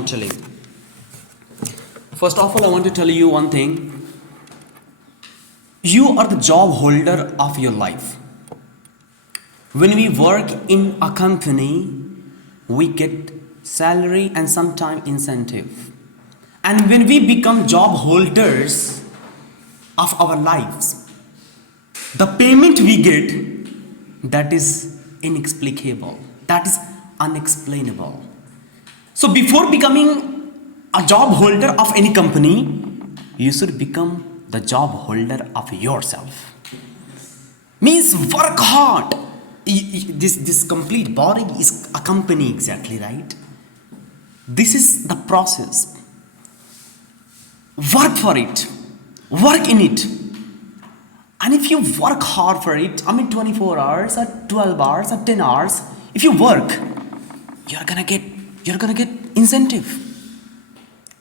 mentally. First of all, I want to tell you one thing. You are the job holder of your life. When we work in a company, we get salary and sometimes incentive. And when we become job holders of our lives, the payment we get, that is inexplicable, that is unexplainable. So before becoming a job holder of any company, you should become the job holder of yourself. Means work hard. This complete body is a company, exactly, right? This is the process. Work for it, work in it. And if you work hard for it, 24 hours or 12 hours or 10 hours, if you work, you're gonna get incentive.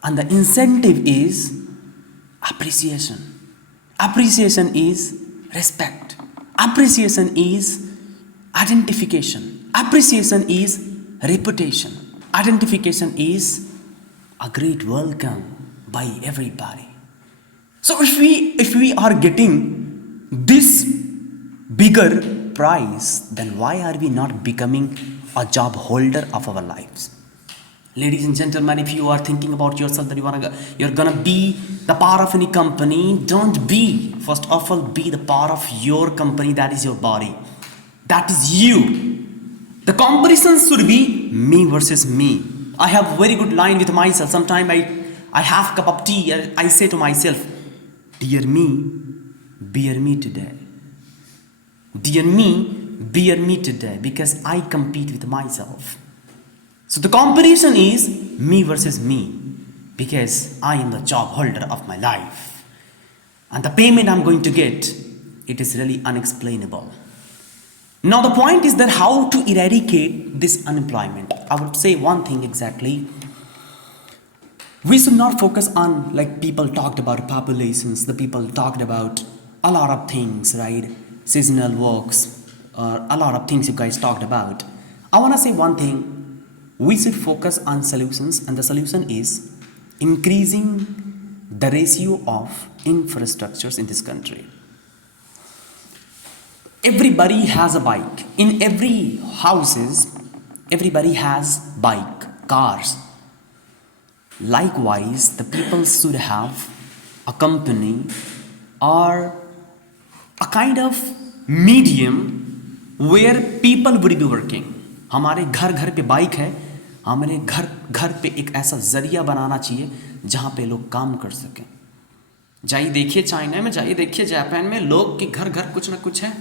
And the incentive is appreciation. Appreciation is respect. Appreciation is identification. Appreciation is reputation. Identification is a great welcome by everybody. So if we are getting this bigger prize, then why are we not becoming a job holder of our lives? Ladies and gentlemen, if you are thinking about yourself that you're gonna be the part of any company, don't be. First of all, be the part of your company. That is your body. That is you. The comparison should be me versus me. I have very good line with myself. Sometimes I have a cup of tea and I say to myself, dear me, bear me today. Dear me, bear me today, because I compete with myself. So the competition is me versus me, because I am the job holder of my life. And the payment I'm going to get, it is really unexplainable. Now the point is that how to eradicate this unemployment. I would say one thing exactly. We should not focus on, like people talked about populations, the people talked about a lot of things, right? Seasonal works, a lot of things you guys talked about. I want to say one thing. We should focus on solutions, and the solution is increasing the ratio of infrastructures in this country. Everybody has a bike. In every houses, everybody has bike, cars. Likewise, the people should have a company or a kind of medium where people would be working. हमारे घर घर पे bike है, हमारे घर घर पे एक ऐसा जरिया बनाना चाहिए जहाँ पे लोग काम कर सकें. जाइए देखिए चाइना में, जाइए देखिए जापान में, लोग के घर घर कुछ ना कुछ है.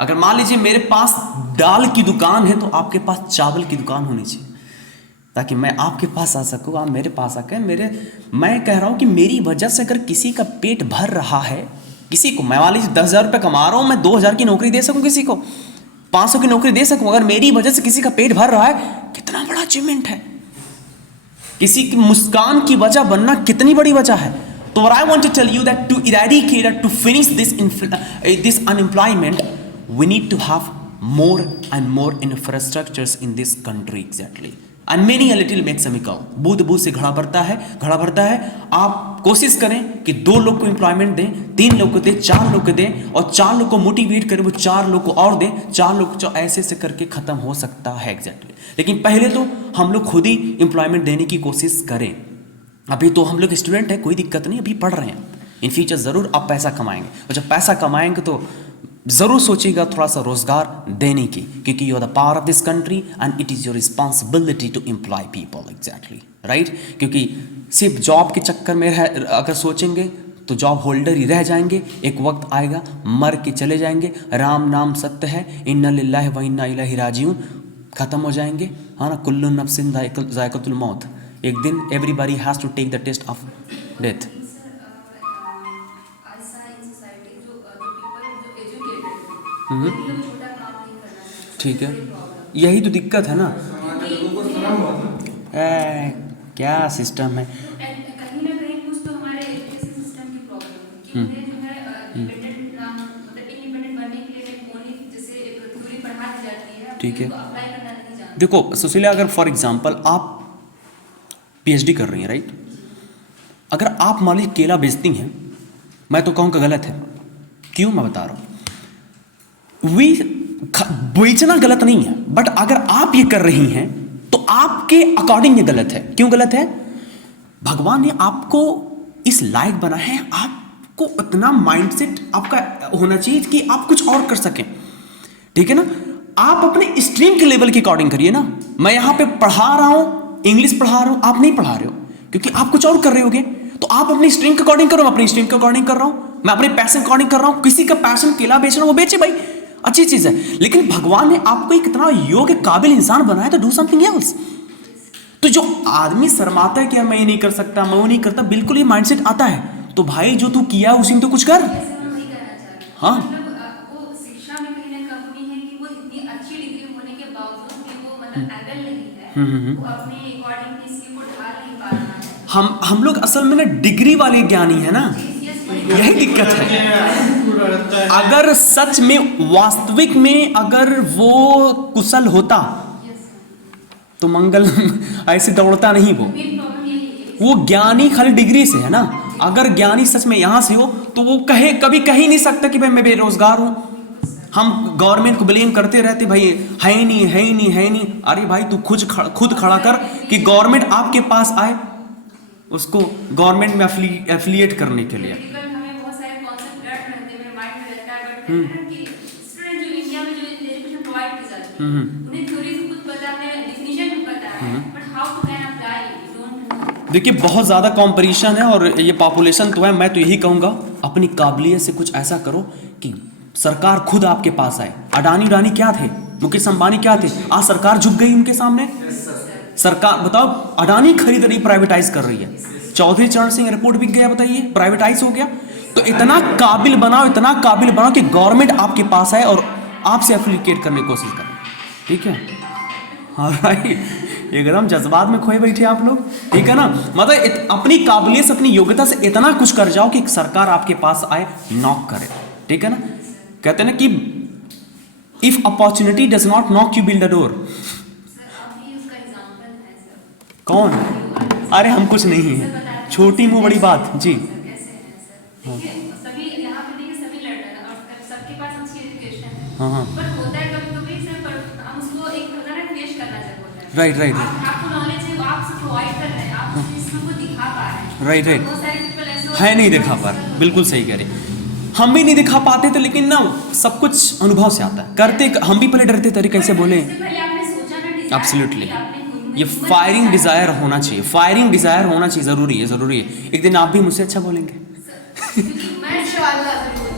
अगर मान लीजिए मेरे पास दाल की दुकान है तो आपके पास चावल की दुकान होनी चाहिए, ताकि मैं आपके पास आ सकूँ, आप मेरे पास आकर मैं कह रहा हूँ कि मेरी वजह से अगर किसी का पेट भर रहा है, किसी को, मैं मान लीजिए 10,000 रुपये कमा रहा हूँ, मैं 2,000 की नौकरी दे सकूँ, किसी को 500 की नौकरी दे सकूँ, अगर मेरी वजह से किसी का पेट भर रहा है, कितना बड़ा अचीवमेंट है. किसी की मुस्कान की वजह बनना कितनी बड़ी वजह है. तो what I want to tell you that to eradicate or to finish this unemployment, we need to have more and more infrastructures in this country, exactly. And many a little makes a miracle. बूंद बूंद से घड़ा भरता है. आप कोशिश करें कि 2 लोग को एम्प्लॉयमेंट दें, 3 लोग को दें, 4 लोग को दें, और 4 लोग को मोटिवेट करें, वो 4 लोग को और दें, 4 लोग जो ऐसे करके खत्म हो सकता है, एग्जैक्टली. लेकिन पहले तो हम लोग खुद ही एम्प्लॉयमेंट देने की कोशिश करें. अभी तो हम लोग स्टूडेंट हैं, कोई दिक्कत नहीं, अभी पढ़ रहे हैं. इन फ्यूचर ज़रूर आप पैसा कमाएंगे, और जब पैसा कमाएंगे तो ज़रूर सोचिएगा थोड़ा सा रोज़गार देने की, क्योंकि you are the power of this country and it is your responsibility to employ people, exactly, right. क्योंकि सिर्फ जॉब के चक्कर में अगर सोचेंगे तो जॉब होल्डर ही रह जाएंगे. एक वक्त आएगा मर के चले जाएंगे. राम नाम सत्य है, इन्ना लिल्लाहि व इन्ना इलैहि राजिऊन, ख़त्म हो जाएंगे, हाँ ना. कुल्लु नफ्सिन ज़ायक़तुल मौत. एक दिन everybody has to take the test of death. ठीक है, यही तो दिक्कत है ना. क्या सिस्टम है. कहीं ना कहीं कुछ तो हमारे एजुकेशन सिस्टम की प्रॉब्लम है कि उन्हें जो है डिपेंडेंट ना, मतलब इंडिपेंडेंट बनने के लिए ओनली जैसे एक थ्योरी पढ़ा दी जाती है, ठीक है. अप्लाई करना नहीं जानते. देखो सुशीला, अगर फॉर एग्जांपल आप पीएचडी कर रही हैं, राइट? अगर आप मान लीजिए केला बेचती हैं, मैं तो कहूँगा गलत है। क्यों, मैं बता रहा हूँ। बेचना गलत नहीं है, बट अगर आप ये कर रही हैं तो आपके अकॉर्डिंग ये गलत है। क्यों गलत है? भगवान ने आपको इस लायक बना है, आपको इतना माइंडसेट आपका होना चाहिए कि आप कुछ और कर सकें, ठीक है ना? आप अपने स्ट्रीम के लेवल के अकॉर्डिंग करिए ना। मैं यहाँ पे पढ़ा रहा हूँ, इंग्लिश पढ़ा रहा हूँ, आप नहीं पढ़ा रहे हो क्योंकि आप कुछ और कर रहे होगे। तो आप अपनी स्ट्रीम के अकॉर्डिंग करो, मैं अपनी स्ट्रीम के अकॉर्डिंग कर रहा हूँ, मैं अपने पैशन के अकॉर्डिंग कर रहा हूँ। किसी का पैशन केला बेचना, वो बेचे भाई, अच्छी चीज है। लेकिन भगवान ने आपको एक इतना योग्य काबिल इंसान बनाया, तो डू समथिंग एल्स। तो जो आदमी शर्माता है कि यार मैं ये नहीं कर सकता, मैं वो नहीं करता, बिल्कुल ये माइंडसेट आता है तो भाई जो तू किया उसी में तो कुछ कर। हाँ, वो शिक्षा में कहीं ना कमी है कि वो इतनी अच्छी डिग्री होने के बावजूद भी वो मतलब एबल नहीं है, वो अपने अकॉर्डिंग किसी को ढाल नहीं पा रहा है। हम लोग असल में ना डिग्री वाले ज्ञानी है ना, यही दिक्कत है। अगर सच में वास्तविक में अगर वो कुशल होता तो मंगल ऐसे दौड़ता नहीं। वो ज्ञानी खाली डिग्री से है ना। अगर ज्ञानी सच में यहां से हो तो वो कभी कह ही नहीं सकता कि भाई मैं बेरोजगार हूं। हम गवर्नमेंट को ब्लेम करते रहते, भाई है ही नहीं, है ही नहीं, है ही नहीं। अरे भाई तू खुद खड़ा कर कि गवर्नमेंट आपके पास आए, उसको गवर्नमेंट में एफिलिएट करने के लिए। हमें बहुत सारे कॉन्सेप्ट रहते हैं, माइंड में रहता है, बट कि स्टूडेंट जो इंडिया में जो एजुकेशन प्रोवाइड की जाती है उन्हें थ्योरी से कुछ पता है, डेफिनेशन भी पता है, but how to can apply it don't know. देखिए बहुत ज़्यादा कंपटीशन है और ये पॉपुलेशन तो है। मैं तो यही कहूँगा अपनी काबिलियत से कुछ ऐसा करो कि सरकार खुद आपके पास आए। अडानी क्या थे, मुकेश अंबानी क्या थे, आज सरकार झुक गई उनके सामने। सरकार बताओ, अडानी खरीद रही, प्राइवेटाइज कर रही है। चौधरी चरण सिंह एयरपोर्ट बिक गया, बताइए, प्राइवेटाइज हो गया। तो इतना काबिल बनाओ कि गवर्नमेंट आपके पास आए और आपसे एफिलिएट करने की कोशिश करें, ठीक है? एकदम जज्बात में खोए बैठे आप लोग, ठीक है ना? मतलब अपनी काबिलियत से, अपनी योग्यता से इतना कुछ कर जाओ कि सरकार आपके पास आए, नॉक करे, ठीक है ना? कहते हैं ना कि if opportunity does not knock you build a door. कौन? अरे हम कुछ नहीं है, छोटी मुंह बड़ी बात जी। सभी यहाँ पे देखिए, सभी लड़के हैं और सबके पास अच्छी एजुकेशन है, हाँ, पर होता है कभी-कभी सिर्फ हम उसको एक तरह से पेश करना चाहते हैं। राइट। आपको नॉलेज है, वो आपसे प्रोवाइड कर रहे हैं, आप उस चीज को दिखा पा रहे हैं। राइट। बहुत सारे पीपल ऐसे है नहीं दिखा पा रहे, बिल्कुल सही कह रहे। हम भी नहीं दिखा पाते थे, लेकिन ना सब कुछ अनुभव से आता है। करते हम भी पहले डरते थे, कैसे बोले। एब्सोल्युटली, ये फायरिंग डिजायर होना चाहिए, फायरिंग डिजायर होना चाहिए, जरूरी है। एक दिन आप भी मुझसे अच्छा बोलेंगे। मैं इंशाल्लाह